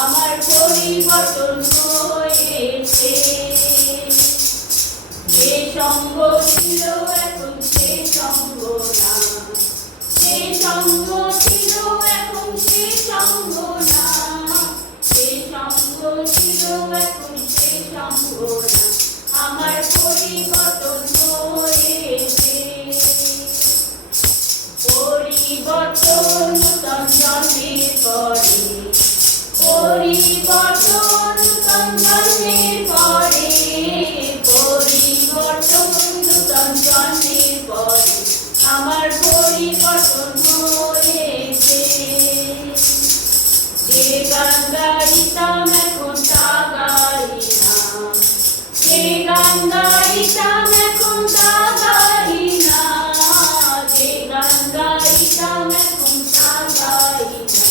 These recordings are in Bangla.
আমার পরিবর্তন হয়েছে। যে সঙ্গ ছিল এখন সে সঙ্গ না। সে সঙ্গ ছিল এখন সে সঙ্গ না। নূতন জন্মে আমার পরিবর্তন হয়েছে। যে গান গাইতাম এখন তা গাই না। যে গান গাইতাম এখন তা গাই না। যে গান গাইতাম এখন তা গাই না।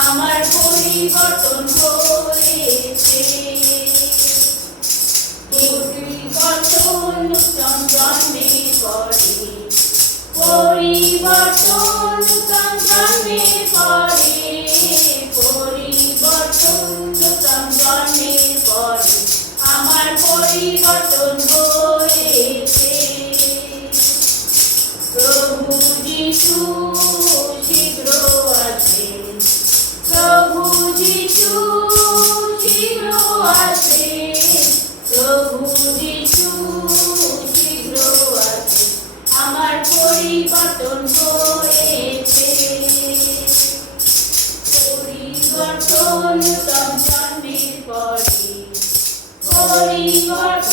আমার পরিবর্তন হয়েছে। পরিবর্তন জন্মে পরিবর্তন পড়ে পরিবর্তন জন্মে পড়ে আমার পরিবর্তন হয়েছে। প্রভু যিশু পরিবর্তন হয়েছে। পরিবর্তন নূতন জন্মের পরে পরিবর্তন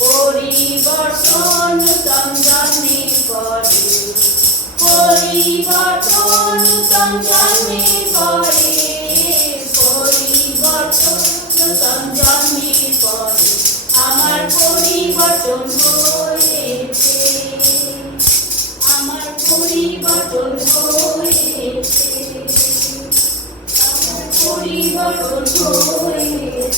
পরিবর্তন নূতন জন্মের পরিবর্তন জন্মের পরে পরিবর্তন নূতন জন্মের আমার পরিবর্তন হয়েছে। আমার পরিবর্তন হয়েছে। পরিবর্তন হয়েছে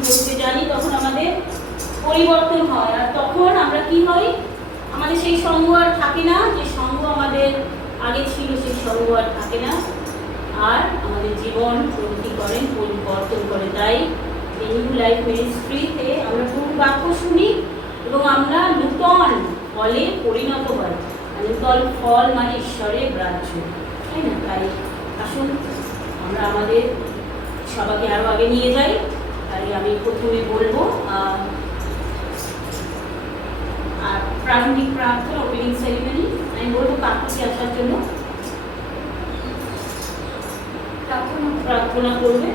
প্রভুকে জানি তখন আমাদের পরিবর্তন হয় আর তখন আমরা কি হই আমাদের সেই সঙ্গ আর থাকে না, যে সঙ্গ আমাদের আগে ছিল সেই সঙ্গ আর থাকে না। আর আমাদের জীবন প্রগতি করেন, পরিবর্তন করে। তাই নিউ লাইফ মিনিস্ট্রিতে আমরা প্রভু বাক্য শুনি এবং আমরা নূতন ফলে পরিণত হয় নূতন ফল মানে ঈশ্বরের গ্রাহ্য, তাই না? তাই আসুন, আমরা আমাদের সবাইকে আরও আগে নিয়ে যাই। তাই আমি প্রথমে বলব প্রারম্ভিক প্রার্থনা ওপেনিং সেরিমনি আমি বলব কাকুকে আসার জন্য। প্রার্থনা করবে